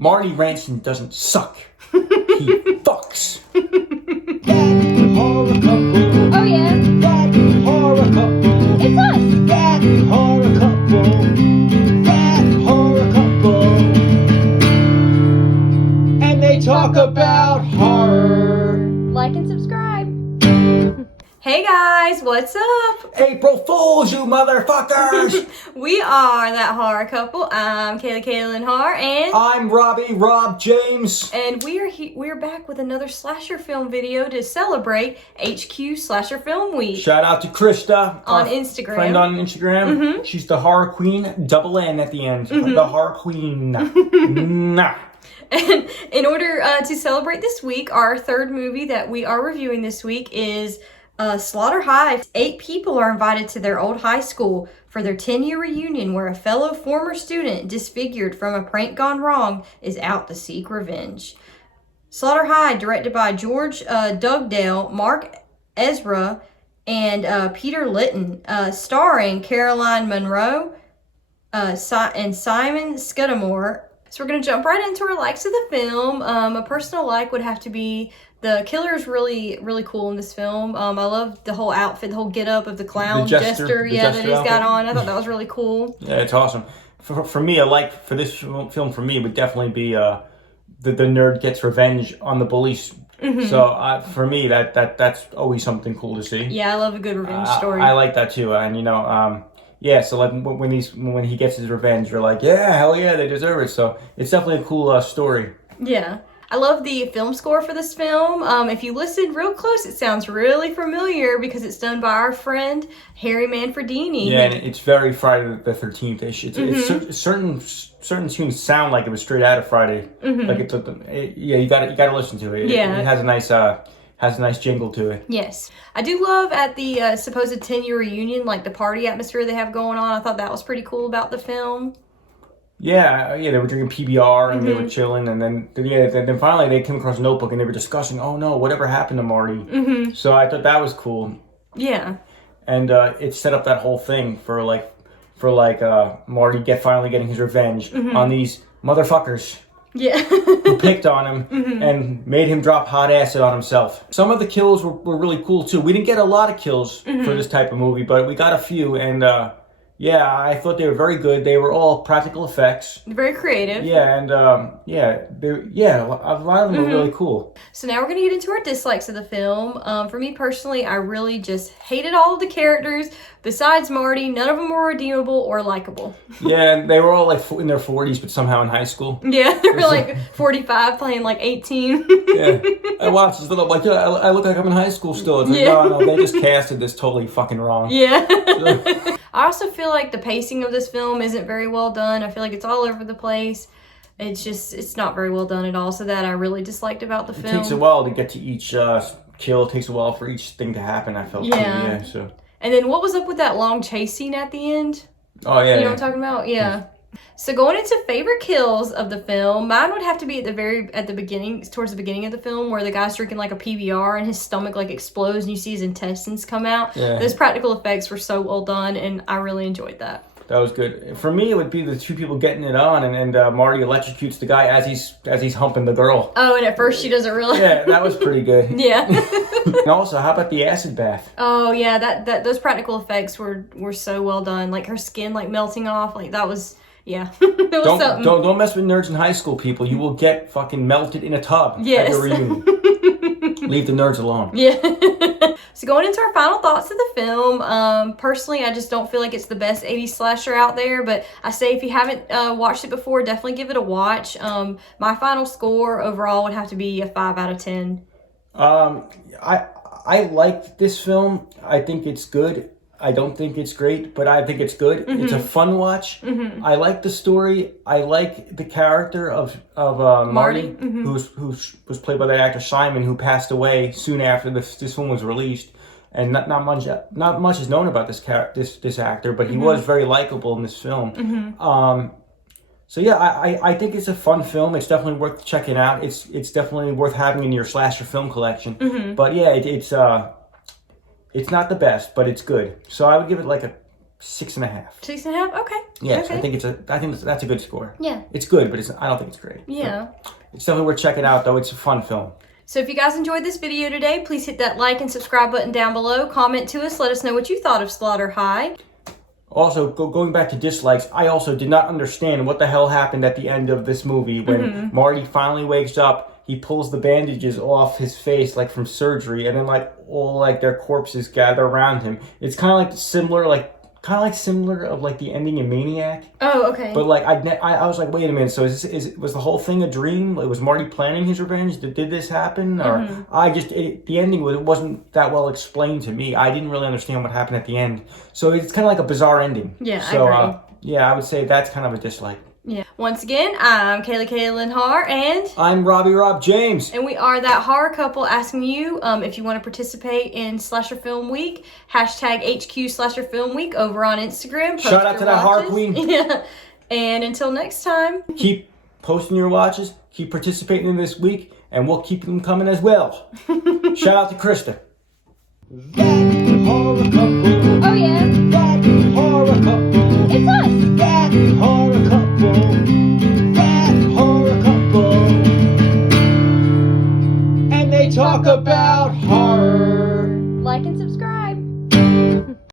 Marty Ranson doesn't suck. He fucks. That horror couple. Oh yeah, That horror couple. it's us. That horror couple. That horror couple. And they talk about horror. Like and subscribe. Hey guys, what's up? April Fools, you motherfuckers! We are That Horror Couple. I'm Kayla Kaylin Har, and I'm Rob James. we're back with another slasher film video to celebrate HQ Slasher Film Week. Shout out to Krista On our Instagram. Friend on Instagram. She's the horror queen, double N at the end. The horror queen. Nah. And in order to celebrate this week, our third movie that we are reviewing this week is Slaughter High. 8 people are invited to their old high school for their 10-year reunion where a fellow former student disfigured from a prank gone wrong is out to seek revenge. Slaughter High, directed by George Dugdale, Mark Ezra, and Peter Litton, starring Caroline Munro and Simon Scudamore. So we're going to jump right into our likes of the film. A personal like would have to be the killer is really, really cool in this film. I love the whole outfit, the whole get-up of the clown jester that he's got on. I thought that was really cool. Yeah, it's awesome. For me, a like for this film for me would definitely be the nerd gets revenge on the bullies. So for me, that's always something cool to see. Yeah, I love a good revenge story. I like that too, and yeah. So like when he gets his revenge, you're like, yeah, hell yeah, they deserve it. So it's definitely a cool story. Yeah. I love the film score for this film. If you listen real close, it sounds really familiar because it's done by our friend Harry Manfredini. Yeah, and it's very Friday the 13th-ish. It's certain tunes sound like it was straight out of Friday. Like you gotta listen to it. Yeah. It has a nice jingle to it. Yes. I do love at the supposed 10-year reunion, like the party atmosphere they have going on. I thought that was pretty cool about the film. Yeah, they were drinking PBR and they were chilling, and then finally they came across a notebook and they were discussing, oh no, whatever happened to Marty? So I thought that was cool. Yeah. And it set up that whole thing for Marty finally getting his revenge on these motherfuckers. Yeah. Who picked on him and made him drop hot acid on himself. Some of the kills were really cool too. We didn't get a lot of kills for this type of movie, but we got a few, and yeah, I thought they were very good. They were all practical effects. Very creative. Yeah, and a lot of them were really cool. So now we're going to get into our dislikes of the film. For me personally, I really just hated all of the characters. Besides Marty, none of them were redeemable or likable. Yeah, and they were all like in their 40s, but somehow in high school. Yeah, they were like 45 playing like 18. Yeah, I watched this little like, yeah, I look like I'm in high school still. It's like, no, they just casted this totally fucking wrong. Yeah. I also feel like the pacing of this film isn't very well done. I feel like it's all over the place. It's not very well done at all. So that I really disliked about the film. It takes a while to get to each kill. It takes a while for each thing to happen, I felt. Yeah. So. And then what was up with that long chase scene at the end? Oh, yeah. You know what I'm talking about? Yeah. So going into favorite kills of the film, mine would have to be at the beginning, towards the beginning of the film, where the guy's drinking like a PBR and his stomach like explodes and you see his intestines come out. Yeah. Those practical effects were so well done, and I really enjoyed that. That was good. For me, it would be the two people getting it on, and Marty electrocutes the guy as he's humping the girl. Oh, and at first she doesn't realize. Yeah, that was pretty good. Yeah. And also, how about the acid bath? Oh yeah, that those practical effects were so well done. Like her skin like melting off, like that was. Yeah, it was something. Don't mess with nerds in high school, people. You will get fucking melted in a tub at your reunion. Leave the nerds alone. Yeah. So going into our final thoughts of the film, personally, I just don't feel like it's the best 80s slasher out there, but I say if you haven't watched it before, definitely give it a watch. My final score overall would have to be a 5 out of 10. I liked this film. I think it's good. I don't think it's great, but I think it's good. It's a fun watch. I like the story. I like the character of Marty, who was played by the actor Simon, who passed away soon after this film was released. And not much is known about this actor, but he was very likable in this film. So yeah, I think it's a fun film. It's definitely worth checking out. It's definitely worth having in your slasher film collection. But yeah, it's not the best, but it's good. So I would give it like a 6.5. 6.5. Okay. Yes, Okay. I think that's a good score. Yeah. It's good, but I don't think it's great. Yeah. It's definitely worth checking out, though. It's a fun film. So if you guys enjoyed this video today, please hit that like and subscribe button down below. Comment to us. Let us know what you thought of Slaughter High. Also, going back to dislikes, I also did not understand what the hell happened at the end of this movie when Marty finally wakes up. He pulls the bandages off his face, like from surgery, and then like all like their corpses gather around him. It's kind of like similar of like the ending in Maniac. Oh, okay. But like I was like, wait a minute. So was the whole thing a dream? Like, was Marty planning his revenge? Did this happen? Or the ending wasn't that well explained to me. I didn't really understand what happened at the end. So it's kind of like a bizarre ending. Yeah, so, I agree. Yeah, I would say that's kind of a dislike. Yeah. Once again, I'm Kayla Lynn Har, and I'm Rob James. we are that horror couple asking you if you want to participate in Slasher Film Week. #HQ Slasher Film Week over on Instagram. Post Shout out your to that horror watches. queen. Yeah. And until next time. Keep posting your watches. Keep participating in this week, and we'll keep them coming as well. Shout out to Krista. That horror couple. Oh yeah. That horror couple. It's us. That horror couple. That horror couple. And they talk about horror. Like and subscribe.